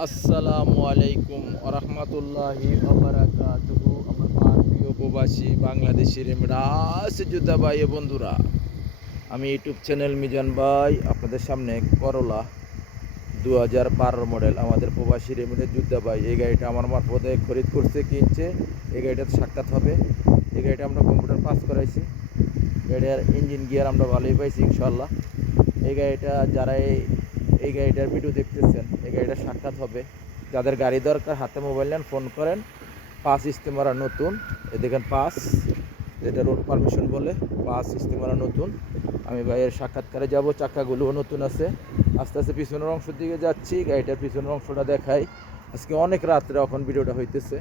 আসসালামু আলাইকুম আরহামাতুল্লাহি ওবারাকাতুহু। আমার প্রিয় প্রবাসী বাংলাদেশের রাস যোদ্ধা ভাই ও বন্ধুরা, আমি ইউটিউব চ্যানেল মিজান ভাই আপনাদের সামনে করলা 2012 মডেল আমাদের প্রবাসী রেমিডের যোদ্ধা ভাই, এই গাড়িটা আমার মারফতে খরিদ করছে, কিনছে। এই গাড়িটাতে সাক্ষাৎ হবে। এই গাড়িটা আমরা কম্পিউটার পাস করাইছি। গাড়িটার ইঞ্জিন গিয়ার আমরা ভালোই পাইছি ইনশাল্লাহ। এই গাড়িটা যারা এই গাড়িটার ভিডিও দেখতেছেন, এই গাড়িটার সাক্ষাৎ হবে। যাদের গাড়ি দরকার হাতে মোবাইল নেন, ফোন করেন। পাস ইস্তেমারা নতুন, এ দেখেন পাস, যেটা রোড পারমিশন বলে, পাস ইস্তেমারা নতুন। আমি ভাইয়ের সাক্ষাৎকারে যাব, চাকাগুলোও নতুন আছে। আস্তে আস্তে পিছনের অংশের দিকে যাচ্ছি, গাড়িটার পিছনের অংশটা দেখাই। আজকে অনেক রাত্রে এখন ভিডিওটা হইতেছে,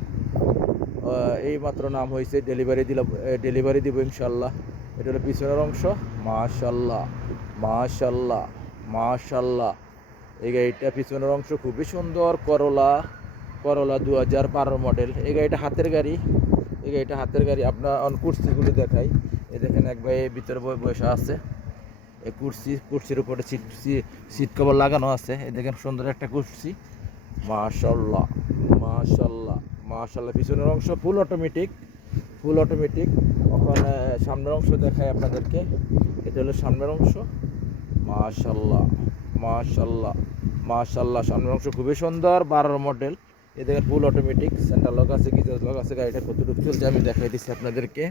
এই মাত্র নাম হয়েছে, ডেলিভারি দিব ইনশাল্লাহ। এটা হলো পিছনের অংশ। মাশাল্লাহ মাশাল্লাহ মাশাল্লাহ। এই গাড়িটা পিছনের অংশ খুবই সুন্দর। করলা 2012 মডেল। এই গাড়িটা হাতের গাড়ি। এই গাড়িটা হাতের গাড়ি। আপনার কুর্সিগুলো দেখাই। এই দেখেন এক ভাই ভিতরে বসে আছে। এই কুর্সির উপরে সিট কভার লাগানো আছে। এই দেখেন সুন্দর একটা কুর্সি। মাশাল্লাহ মাশাল্লাহ মাশাল্লাহ। পিছনের অংশ ফুল অটোমেটিক। ওখানে সামনের অংশ দেখাই আপনাদেরকে। এটা হলো সামনের অংশ। মাশাল্লাহ মাশাল্লাহ মাশাল্লাহ। সামনের অংশ খুবই সুন্দর। 12 মডেল। এ দেখেন ফুল অটোমেটিক, সেন্টার লক আছে, গিজার লক আছে। গাড়িটা কতটুকু চলছে আমি দেখাই দিচ্ছি আপনাদেরকে।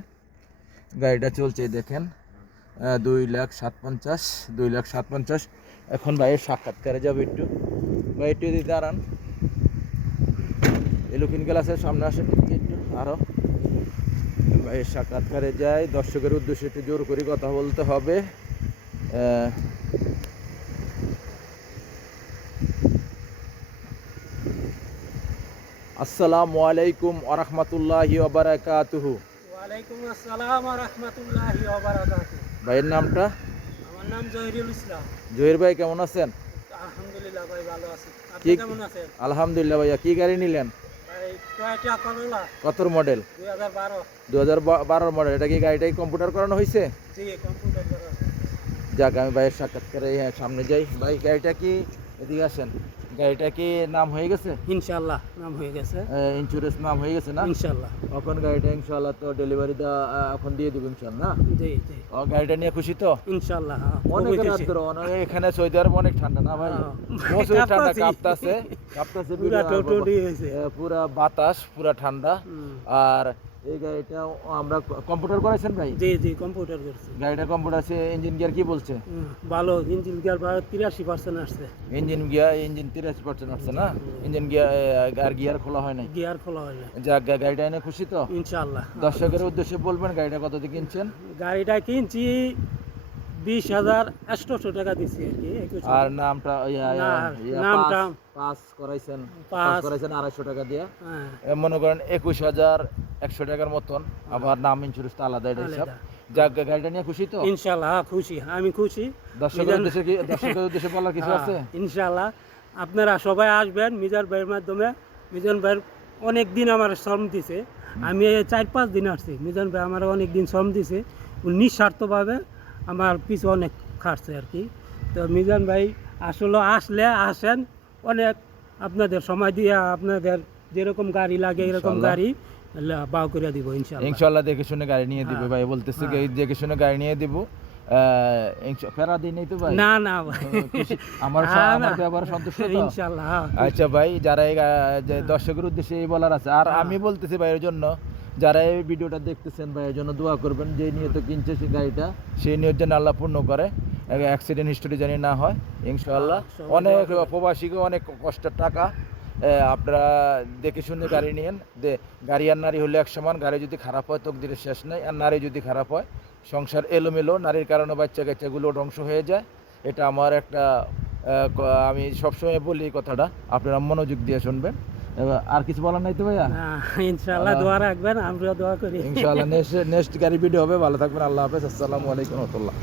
গাড়িটা চলছে দেখেন 2,57,2,57,000। এখন ভাইয়ের সাক্ষাৎকারে যাবো। একটু যদি দাঁড়ান, এলুকিন গ্লাসের সামনে আসেন একটু আরও। ভাইয়ের সাক্ষাৎকারে যাই। দর্শকের উদ্দেশ্যে একটু জোর করে কথা বলতে হবে। আসসালামু আলাইকুম আরহামাতুল্লাহি ওবারাকাতুহু। ওয়ালাইকুম আসসালাম ওয়া রাহমাতুল্লাহি ওয়া বারাকাতুহু। ভাইয়ের নামটা? আমার নাম জহিরুল ইসলাম। জহির ভাই কেমন আছেন? আলহামদুলিল্লাহ ভাই, ভালো আছি। আপনি কি কেমন আছেন? আলহামদুলিল্লাহ ভাইয়া। কি গাড়ি নিলেন? ভাই টয়োটা করোলা কত মডেল? 2012। 2012 মডেল। এটা কি গাড়িটাই কম্পিউটার করানো হয়েছে? জি, কম্পিউটার করা। যাক, আমি ভাইয়ের সাক্ষাৎকারে সামনে যাই। ভাই গাড়িটা কি, এদিকে আসেন, গাড়িটা কি নাম হয়ে গেছে? ইনশাআল্লাহ নাম হয়ে গেছে। ইন্স্যুরেন্স নাম হয়ে গেছে না? ইনশাআল্লাহ। এখন গাড়িটা ইনশাআল্লাহ তো ডেলিভারি এখন দিয়ে দেবো ইনশাআল্লাহ। জি জি, গাড়িটা নিয়ে খুশি তো? ইনশাআল্লাহ। অনেক রাত ধরে এখানে সৌদি আরব অনেক ঠান্ডা না ভাই? প্রচুর ঠান্ডা, কাঁপতাছে পুরা বাতাস, পুরা ঠান্ডা। আর এই গাড়িটা আমরা কম্পিউটার করাইছেন ভাই? জি জি, কম্পিউটার করছি। গাড়িটা কম্পিউটার আছে। ইঞ্জিন গিয়ার কি বলছে? ভালো, ইঞ্জিন গিয়ার 83% আসছে। ইঞ্জিন 83% আসছে না? ইঞ্জিন গিয়ার খোলা হয় নাই? গিয়ার খোলা হয় না। যাক, গাড়িটা এনে খুশি তো? ইনশাআল্লাহ। দর্শকের উদ্দেশ্যে বলবেন গাড়িটা কত দিয়ে কিনছেন? গাড়িটা কিনছি 20,800 টাকা দিচ্ছি আর কি। আর নামটা নামটা পাস করাইছেন? পাস করাইছেন 250 টাকা দিয়ে। হ্যাঁ। মনে করেন 21,100 টাকার মতন। আবার নাম ইন্স্যুরেন্স তো আলাদা, এটা হিসাব। যাক, গাড়িটা নিয়ে খুশি তো? ইনশাআল্লাহ খুশি, আমি খুশি। দর্শকের উদ্দেশ্যে বলার কিছু আছে? ইনশাআল্লাহ আপনারা সবাই আসবেন মিজান ভাইয়ের মাধ্যমে। মিজান ভাইয়ের অনেক দিন আমার শ্রম দিছে। আমি 4-5 দিন আসছি। মিজান ভাই আমার অনেক দিন শ্রম দিছে, নিঃস্বার্থভাবে আমার পিছু অনেক খাটছে আর কি। তো মিজান ভাই আসলে আসেন, অনেক আপনাদের সময় দিয়ে আপনাদের যেরকম গাড়ি লাগে এরকম গাড়ি বাউ করে দিব ইনশাআল্লাহ। দেখে শুনে গাড়ি নিয়ে দিব ভাই, বলতেছি দেখে শুনে গাড়ি নিয়ে দিব। ফেরা দিই নাই তো ভাই? না না ভাই, আমার ব্যবহার সন্তুষ্ট তো ইনশাআল্লাহ। আচ্ছা ভাই, যারা এই দর্শকের উদ্দেশ্যে এই বলার আছে। আর আমি বলতেছি ভাইয়ের জন্য, যারা এই ভিডিওটা দেখতেছেন ভাইয়ের জন্য দোয়া করবেন। যে নিয়ত কিনছে সেই গাড়িটা, সেই নিয়ত যেন আল্লাহ পূর্ণ করে, অ্যাক্সিডেন্ট হিস্টোরি জানি না হয় ইনশাআল্লাহ। অনেক প্রবাসীকে অনেক কষ্টের টাকা। আপনারা দেখে শুনে গাড়ি নিয়েন। গাড়ি আর নারী হলে এক সমান। গাড়ি যদি খারাপ হয় তকদিরের শেষ নাই, আর নারী যদি খারাপ হয় সংসার এলোমেলো। নারীর কারণে বাচ্চা কাচ্চাগুলো ধ্বংস হয়ে যায়। এটা আমার একটা আমি সবসময় বলি এই কথাটা, আপনারা মনোযোগ দিয়ে শুনবেন। আর কিছু বলার নাই তো ভাইয়া? ইনশাআল্লাহ দোয়া রাখবেন, আমরাও দোয়া করি। ইনশাআল্লাহ নেক্সট গাড়ি ভিডিও হবে। ভালো থাকবেন। আল্লাহ হাফেজ। আসসালামু আলাইকুম ওয়া রাহমাতুল্লাহ।